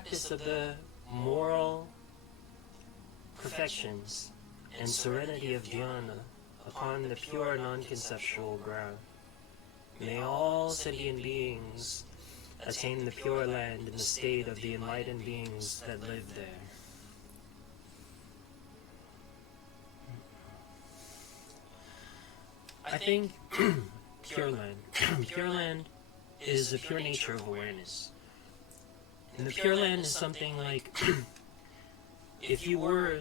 practice of the moral perfections and serenity of dhyana upon the pure non-conceptual ground. May all sentient beings attain the pure land in the state of the enlightened beings that live there. I think Pure Land. Pure Land is the pure nature of awareness. And the Pure Land is something like, if you were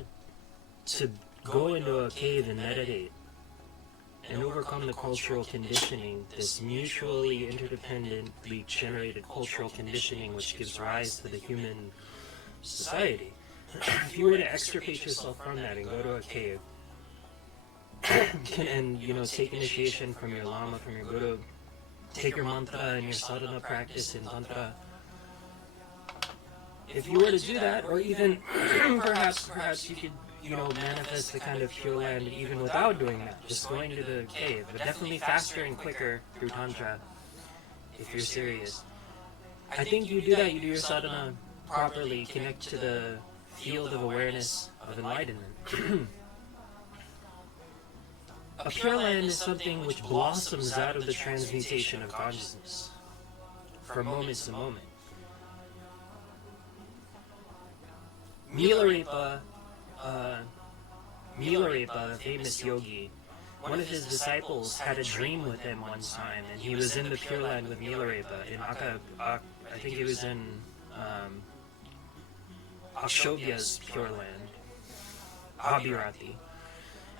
to go into a cave and meditate and overcome the cultural conditioning, this mutually interdependently generated cultural conditioning which gives rise to the human society, if you were to extricate yourself from that and go to a cave, and take initiation from your lama, from your guru, take your mantra and your sadhana practice in tantra. If you were to do that, or even perhaps you could manifest the kind of Pure Land even without doing that, just going to the cave, but definitely faster and quicker through tantra if you're serious. I think you do that, you do your sadhana properly, connect to the field of awareness of enlightenment. A Pure Land is something which blossoms out of the transmutation of consciousness from moment to moment. 𝚘𝚘𝚘𝚘𝚘, the famous yogi, one of his disciples had a dream with him one time, and he was in the Pure Land with 𝚘𝚘𝚘, in I think it was in Akshobhya's Pure Land, Abhirati,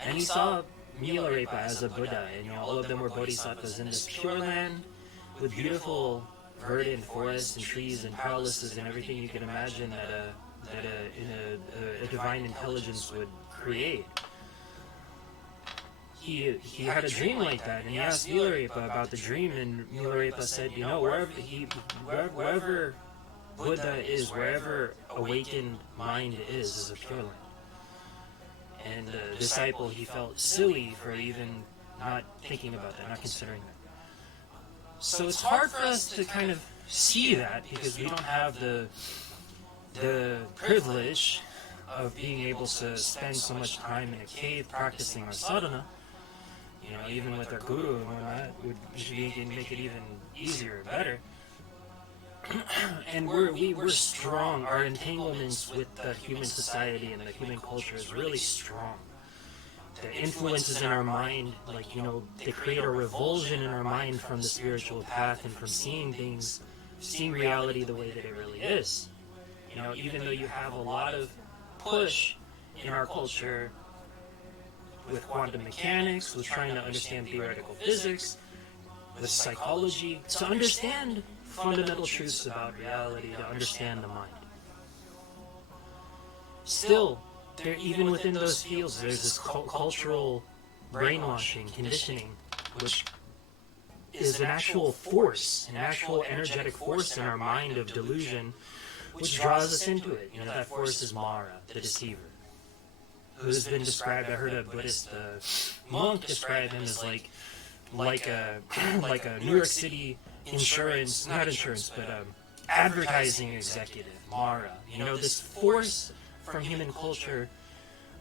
and he saw 𝚘𝚘𝚘 as a Buddha, and all of them were bodhisattvas in this Pure Land with beautiful verdant forests and trees and palaces and everything you can imagine that a divine intelligence would create. He had a dream like that, and he asked 𝚘𝚘𝚘 about the dream, and 𝚘𝚘𝚘 said, wherever Buddha is, wherever awakened mind is a Pure Land. And the disciple, he felt silly for even not thinking about that, not considering that. So it's hard for us to kind of see that, because we don't have the privilege of being able to spend so much time in a cave practicing our sadhana, even with our guru and whatnot, which make it even easier or better. And we're strong. Our entanglements with the human society and the human culture is really strong. The influences in our mind, they create a revulsion in our mind from the spiritual path and from seeing things, seeing reality the way that it really is. Even though you have a lot of push in our culture with quantum mechanics, with trying to understand theoretical physics, with psychology, to understand fundamental truths about reality, to understand the mind. Still, even within those fields, there's this cultural brainwashing, conditioning, which is an actual force, an actual energetic force in our mind of delusion, which draws us into it. That force is Mara, the deceiver, who's been described, I heard a Buddhist monk describe him as like a New York City advertising executive, Mara. This force from human culture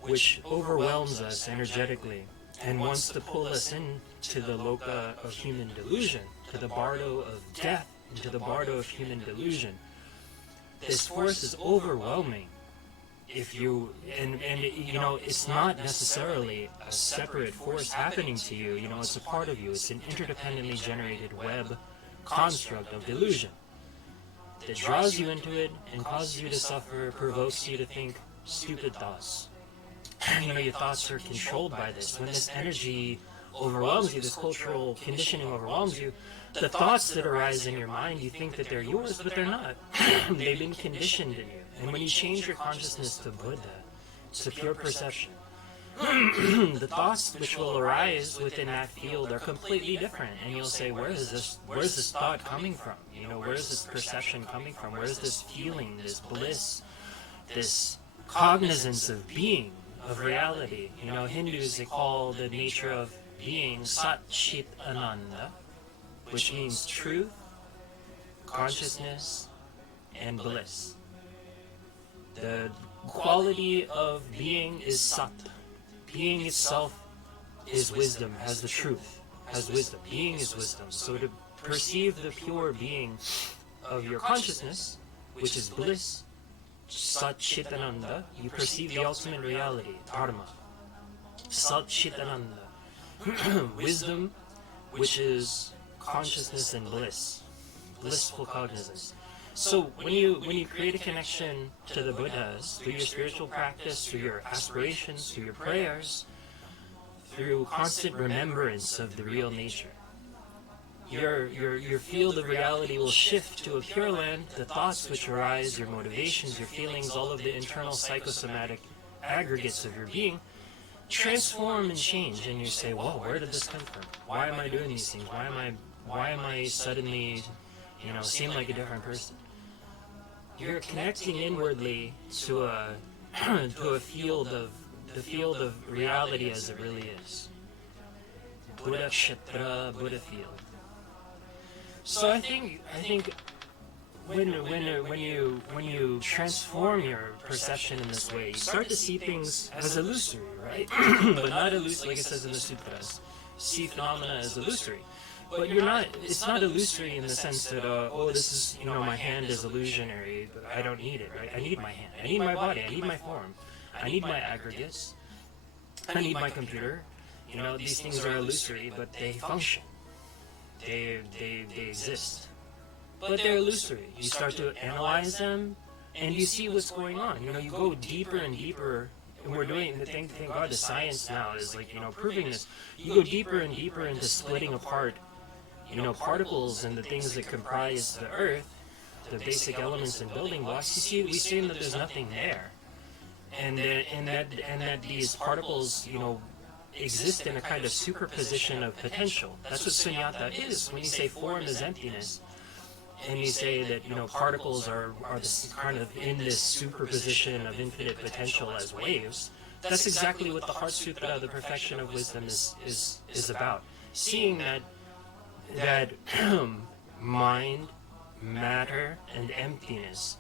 which overwhelms us energetically and wants to pull us into the loka of human delusion, to the bardo of death, into the bardo of human delusion. This force is overwhelming. It's not necessarily a separate force happening to you. It's a part of you. It's an interdependently generated web construct of delusion that draws you into it and causes you to suffer, provokes you to think stupid thoughts. Your thoughts are controlled by this. When this energy overwhelms you, this cultural conditioning overwhelms you, the thoughts that arise in your mind, you think that they're yours, but they're not. They've been conditioned in you. And when you change your consciousness to Buddha, to pure perception, the thoughts which will arise within that field are completely different. And you'll say, where's this thought coming from? Where's this perception coming from? Where's this feeling, this bliss, this cognizance of being, of reality? Hindus, they call the nature of being Sat Chit Ananda, which means truth, consciousness, and bliss. The quality of being is sat. Being itself is wisdom, has the truth, has wisdom. Being is wisdom. So to perceive the pure being of your consciousness, which is bliss, 𝚿𝚘𝚛𝚎, you perceive the ultimate reality, dharma. 𝚿𝚘𝚛𝚎, wisdom, which is consciousness and bliss, blissful cognizance. So when you create a connection to the Buddhas through your spiritual practice, through your aspirations, through your prayers, through constant remembrance of the real nature, your field of reality will shift to a pure land. The thoughts which arise, your motivations, your feelings, all of the internal psychosomatic aggregates of your being transform and change, and you say, "Whoa, where did this come from? Why am I doing these things? Why am I suddenly, seem like a different person?" You're connecting inwardly to a field of reality as it really is. 𝚿𝚘𝚛𝚎, Buddha field. So I think when you transform your perception in this way, you start to see things as illusory, right? But not illusory, like it says in the sutras. See phenomena as illusory. But it's not illusory in the sense that, this is, my hand is illusionary, but I don't need it, right? I need my hand, I need my body, I need my form, I need my aggregates, I need my computer. These things are illusory, but they function. They exist. But they're illusory. You start to analyze them, and you see what's going on. You go deeper and deeper, and we're doing, thank God the science now is proving this. You go deeper and deeper into splitting apart particles and the things that comprise the earth, the basic elements and building blocks. We see that there's nothing there, and that these particles, exist in a kind of superposition of potential. That's what sunyata is. When you say form is emptiness, and you say that particles are this kind of in this superposition of infinite potential as waves, that's exactly what the Heart Sutra, the perfection of wisdom, is about. Seeing that mind, matter, and emptiness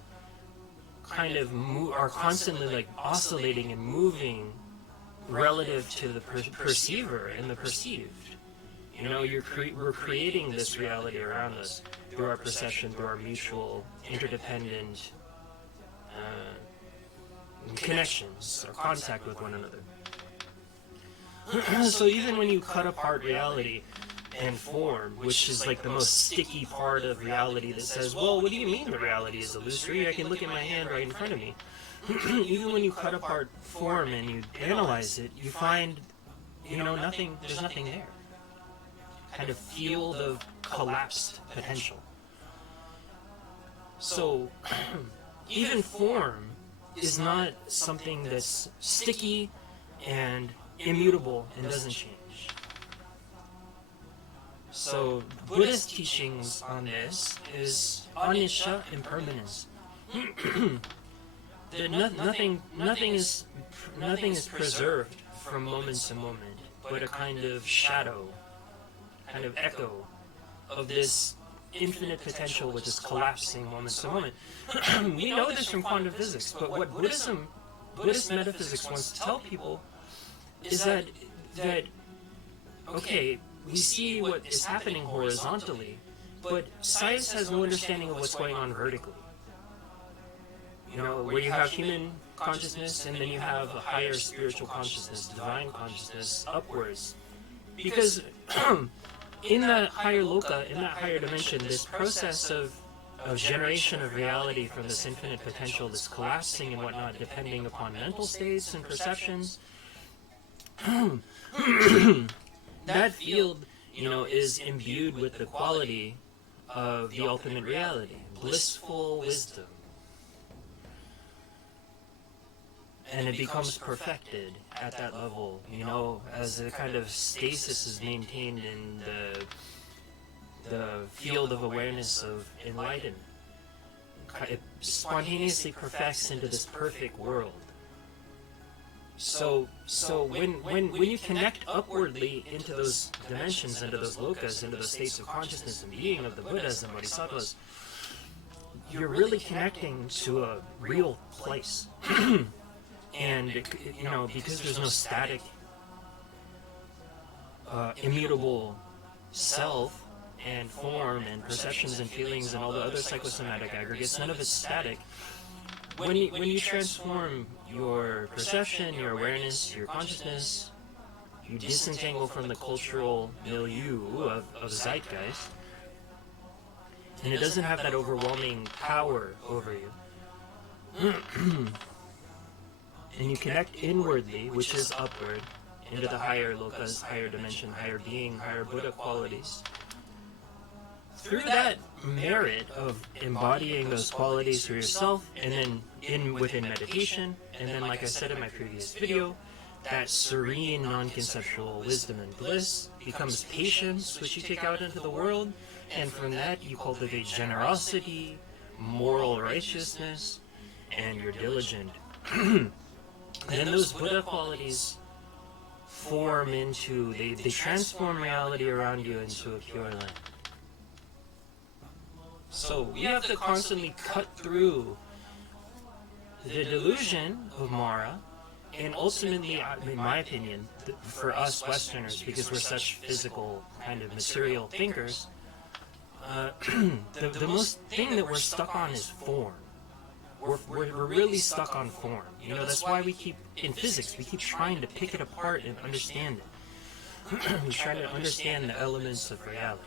kind of are constantly oscillating and moving relative to the perceiver and the perceived. We're creating this reality around us through our perception, through our mutual, interdependent connections or contact with one another. So even when you cut apart reality and form, which is the most sticky part of reality that says, well, what do you mean the reality is illusory? I can look at my hand right in front of me. Even when you cut apart form and you analyze it, you find, nothing, there's nothing there. Kind of field of collapsed potential. So, even form is not something that's sticky and immutable and doesn't change. So, Buddha's teachings on this is anicca, impermanence. That nothing is preserved from moment to moment, but a kind of shadow, kind of echo of this infinite potential which is collapsing moment to moment. We know this from quantum physics, but what Buddhist metaphysics wants to tell people is that okay, we see what is happening horizontally, but science has no understanding of what's going on vertically. Where you have human consciousness, and then you have a higher spiritual consciousness, divine consciousness, upwards. Because in that higher loka, in that higher dimension, this process of generation of reality from this infinite potential, this collapsing and whatnot, depending upon mental states and perceptions, that field, is imbued with the quality of the ultimate reality, blissful wisdom. And it becomes perfected at that level, as a kind of stasis is maintained in the field of awareness of enlightenment. It spontaneously perfects into this perfect world. So when you connect upwardly into those dimensions, into those lokas, into those states of consciousness and being of the Buddhas and Bodhisattvas, you're really connecting to a real place. And, because there's no static, immutable self and form and perceptions and feelings and all the other psychosomatic aggregates, none of it's static. When you transform your perception, your awareness, your consciousness, you disentangle from the cultural milieu of zeitgeist, and it doesn't have that overwhelming power over you. And you connect inwardly, which is upward, into the higher lokas, higher dimension, higher being, higher Buddha qualities. Through that merit of embodying those qualities for yourself, and then within meditation, and then, like I said in my previous video, that serene non-conceptual wisdom and bliss becomes patience, which you take out into the world, and from that you cultivate generosity, moral righteousness, and you're diligent. And then those Buddha qualities form into, they transform reality around you into a pure land. So you have to constantly cut through the delusion of Mara, and ultimately, in my opinion, for us Westerners, because we're such physical kind of material thinkers, the most thing that we're stuck on is form. We're really stuck on form. That's why we keep, in physics, we keep trying to pick it apart and understand it. We try to understand the elements of reality.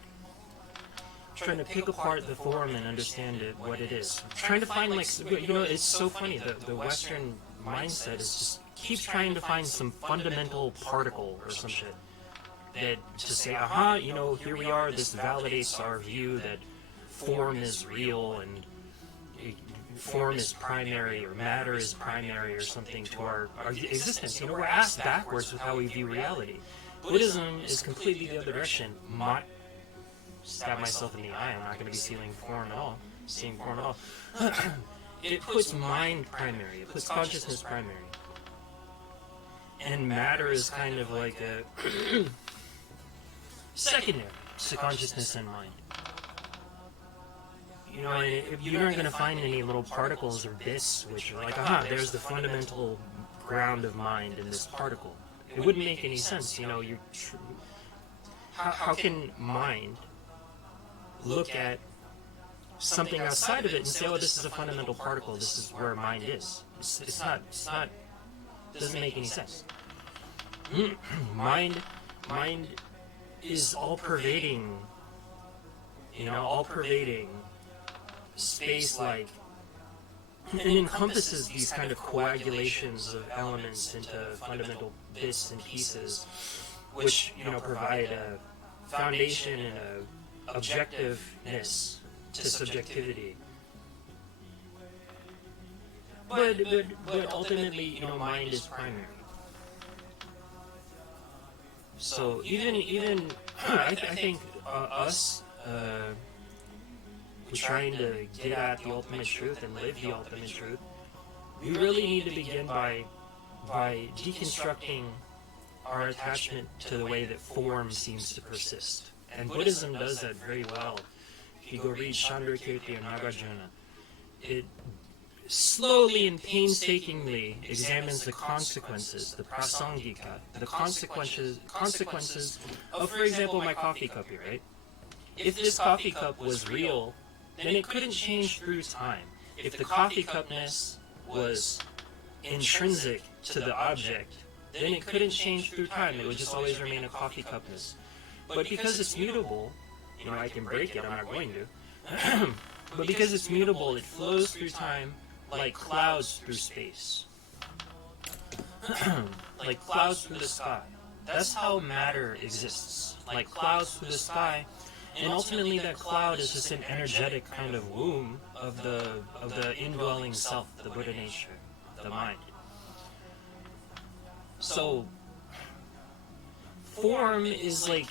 Trying to pick apart the form and understand it, what it is. Trying to find, it's so funny, the Western mindset is just keeps trying to find some fundamental particle or some shit that to say, here we are, this validates our view that form is real and form is primary or matter is primary or something to our existence. We're asked backwards with how we view reality. Buddhism is completely the other direction. Stab myself in the eye, I'm not going to be seeing form at all. It puts mind primary, it puts consciousness primary. And matter is kind of like a secondary to consciousness and mind. You're not going to find any little particles or bits which are like, there's the fundamental ground of mind in this particle. It wouldn't make any sense. How can mind look at something outside of it and say, this is a fundamental particle, this is where mind is? It's not, doesn't make any sense. Mind is all-pervading, all-pervading space-like, and encompasses these kind of coagulations of elements into fundamental bits and pieces, which, provide a foundation and a objectiveness to subjectivity. But ultimately, mind is primary. So even I think us trying to get at the ultimate truth and live the ultimate truth, we really need to begin by deconstructing our attachment to the way that form seems to persist. And Buddhism does that very well. If you go read 𝚤𝚤𝚘𝚘 and Nagarjuna, it slowly and painstakingly examines the consequences, the prasangika, the consequences of, for example, my coffee cup here, right? If this coffee cup was real, then it couldn't change through time. If the coffee cupness was intrinsic to the object, then it couldn't change through time. It would just always remain a coffee cupness. But because it's mutable, I can break it, I'm not going to. But because it's mutable, it flows through time like clouds through space. Like clouds through the sky. That's how matter exists. Like clouds through the sky. And ultimately that cloud is just an energetic kind of womb of the indwelling self, the Buddha nature, the mind. So form is like,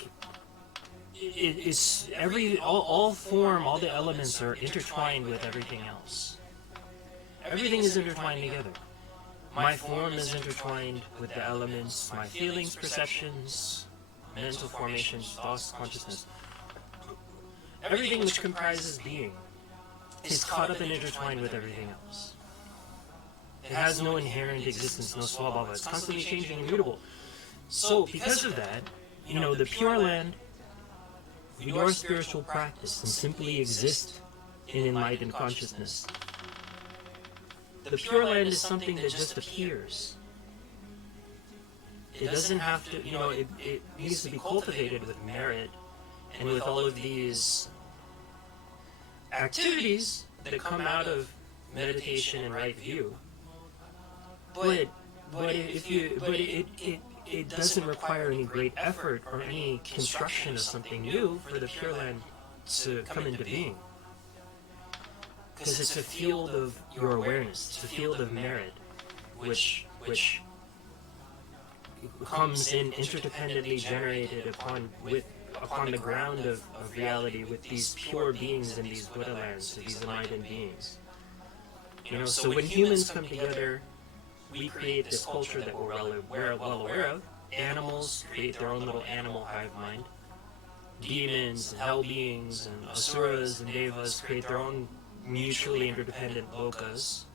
it's all form, all the elements are intertwined with everything else. Everything is intertwined together. My form is intertwined with the elements, my feelings, perceptions, mental formations, thoughts, consciousness. Everything which comprises being is caught up and intertwined with everything else. It has no inherent existence, no swabhava. It's constantly changing and mutable. So, because of that, the Pure Land, your spiritual practice, and simply exist in enlightened consciousness. The Pure Land is something that just appears. It doesn't have to, it needs to be cultivated with merit and with all of these activities that come out of meditation and right view. But it doesn't require any great effort or any construction of something new for the Pure Land to come into being. Because it's a field of your awareness, it's a field of merit, which comes in interdependently generated upon the ground of reality with these pure beings in these Buddha lands, these enlightened beings. So when humans come together, we create this culture that we're well aware of. Animals create their own little animal hive mind. Demons and hell beings and asuras and devas create their own mutually interdependent lokas.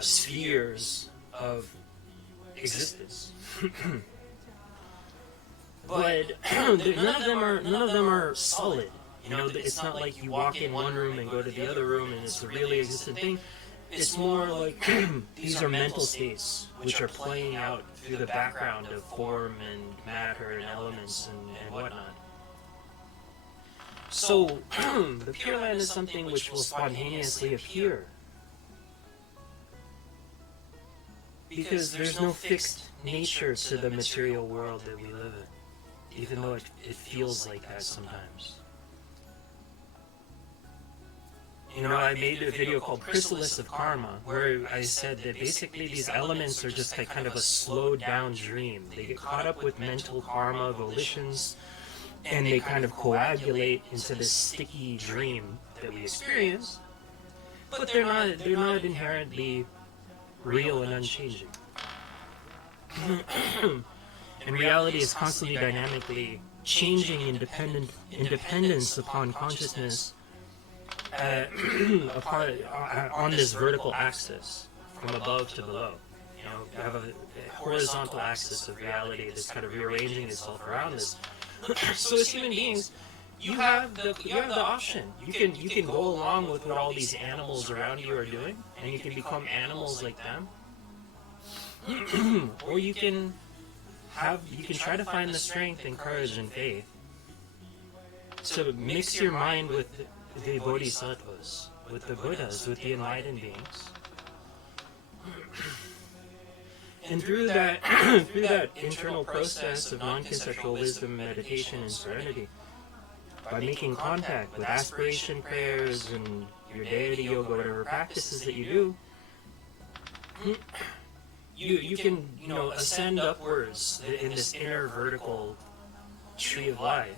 Spheres of existence. But none of them are solid. It's not like you walk in one room and go to the other room and it's a really existent thing. It's more like these are mental states which are playing out through the background of form and matter and elements and whatnot. So the Pure Land is something which will spontaneously appear. Because there's no fixed nature to the material world that we live in, even though it feels like that sometimes. I made a video called Chrysalis of Karma, where I said that basically these elements are just like kind of a slowed down dream. They get caught up with mental karma, volitions, and they kind of coagulate into this sticky dream that we experience, but they're not inherently real and unchanging. And reality is constantly dynamically changing independence upon consciousness on this vertical axis, from above to below. You have a horizontal axis of reality that's kind of rearranging itself around this. So as human beings, you have the option. You can go along with what all these animals around you are doing, and you can become animals like them. Or you can try to find the strength and courage and faith to mix your mind with the bodhisattvas, with the Buddhas, with the enlightened beings. And through that internal process of non-conceptual wisdom, meditation, and serenity, by making contact with aspiration prayers and your deity yoga, whatever practices that you do, you can ascend upwards in this inner vertical tree of life.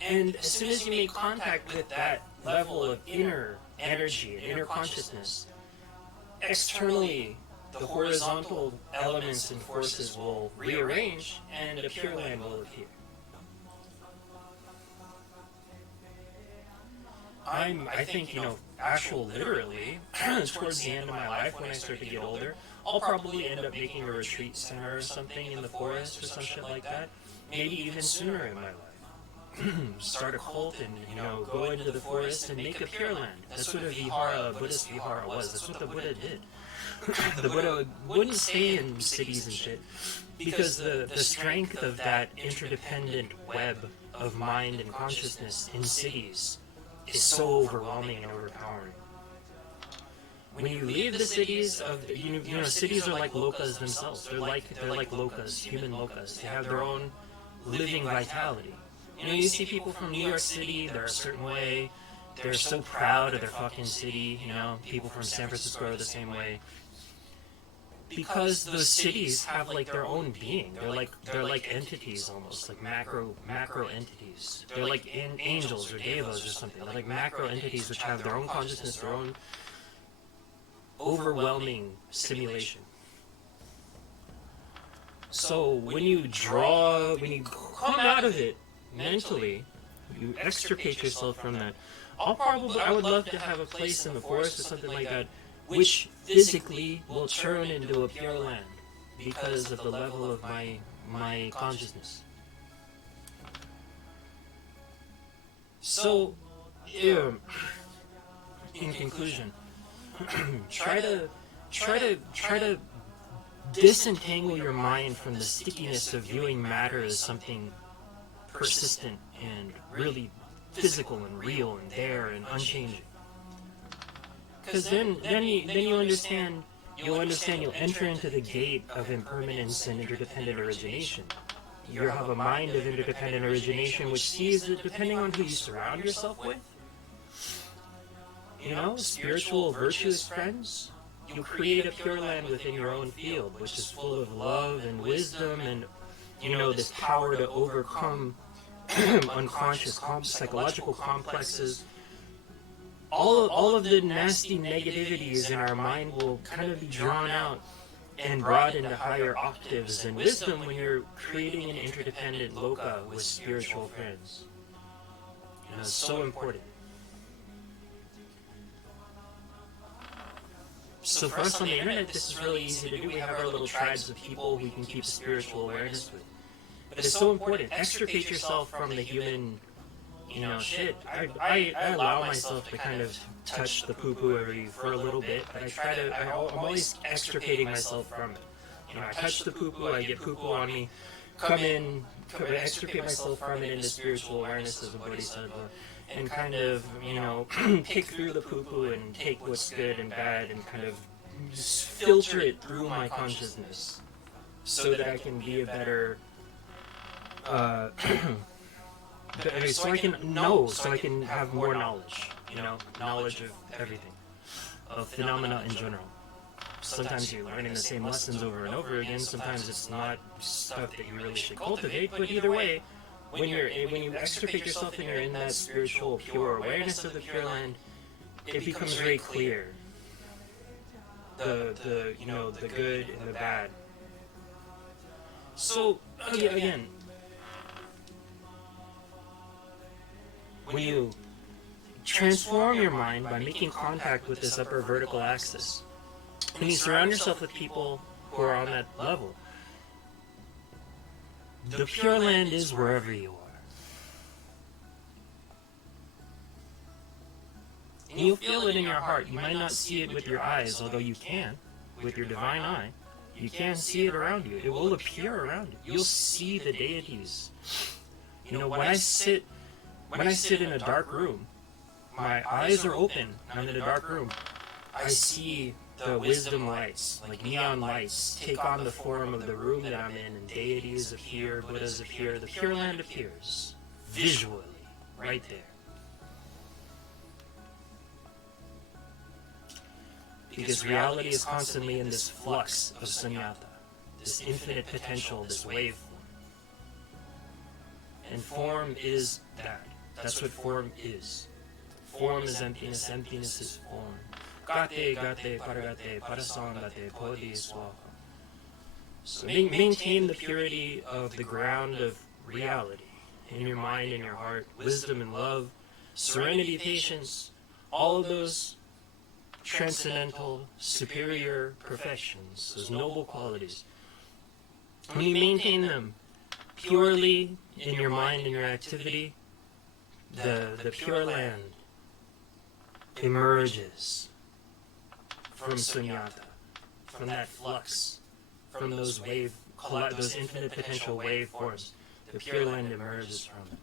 And as soon as you make contact with that level of inner energy and inner consciousness, externally the horizontal elements and forces will rearrange and a Pure Land will appear. I think, literally, towards the end of my life, when I start to get older, I'll probably end up making a retreat center or something in the forest or some shit like that. Maybe even sooner in my life. Start a cult and, go into the forest and make a Pure Land. That's what a Buddhist vihara was. That's what the Buddha did. The Buddha wouldn't stay in cities and shit because the strength of that interdependent web of mind and consciousness in cities is so overwhelming and overpowering. When you leave the cities cities are like lokas themselves. They're like lokas, human lokas. They have their own living vitality. You see people from New York City, they're a certain way. They're so proud of their fucking city. People from San Francisco are the same way. Because those cities have like their own being. They're like entities almost, like macro entities. They're like angels or devas or something. They're like macro entities which have their own consciousness, their own overwhelming simulation. So when you come out of it mentally, you extricate yourself from that I would love to have a place in the forest or something like that, which physically will turn into a pure land because of the level of my consciousness. So, in conclusion, try to disentangle your mind from the stickiness of viewing matter as something persistent and really physical and real and there and unchanging. Because then you'll understand, you'll enter into the gate of impermanence and interdependent origination. You have a mind of interdependent origination which sees that depending on who you surround yourself with, spiritual, virtuous friends, you create a pure land within your own field, which is full of love and wisdom and, this power to overcome unconscious psychological complexes. All of the nasty negativities in our mind will kind of be drawn out and brought into higher octaves and wisdom when you're creating an interdependent loka with spiritual friends. It's so important. So for us on the internet, this is really easy to do. We have our little tribes of people we can keep spiritual awareness with. But it's so important. Extricate yourself from the human, shit. I allow myself to kind of touch the poo-poo for a little bit, but I'm always extricating myself from it. I touch the poo-poo, I get poo-poo on me, extricate myself from it into spiritual awareness as a bodhisattva, and kind of, pick through the poo-poo and take what's good and bad and kind of just filter it through my consciousness so that I can be a better, so I can have more knowledge, knowledge of everything, of phenomena in general. Sometimes you're learning the same lessons over and over again, sometimes it's not stuff that you really should cultivate, but either way, when you extricate yourself and you're in that spiritual, pure awareness of the Pure Land, it becomes very clear. The good and the bad. So, again, when you transform your mind by making contact with this upper vertical axis, when you surround yourself with people who are on that level, the Pure Land is wherever you are. And you'll feel it in your heart. You might not see it with your eyes, although you can, with your divine eye. You can see it around you. It will appear around you. You'll see the deities. When I sit in a dark room, my eyes are open, I'm in a dark room. I see the wisdom lights, like neon lights, take on the form of the room that I'm in, and deities appear, Buddhas appear, the Pure Land appears, visually, right there. Because reality is constantly in this flux of sunyata, this infinite potential, this waveform. And form is that. That's what form is. Form is emptiness, emptiness is form. Gate, gate, paragate, parasangate, bodhi, swaha. So maintain the purity of the ground of reality in your mind, in your heart, wisdom and love, serenity, patience, all of those transcendental, superior perfections, those noble qualities. When you maintain them purely in your mind and your activity, the Pure Land emerges from sunyata, from that flux, from those infinite potential waveforms. The Pure Land emerges from it.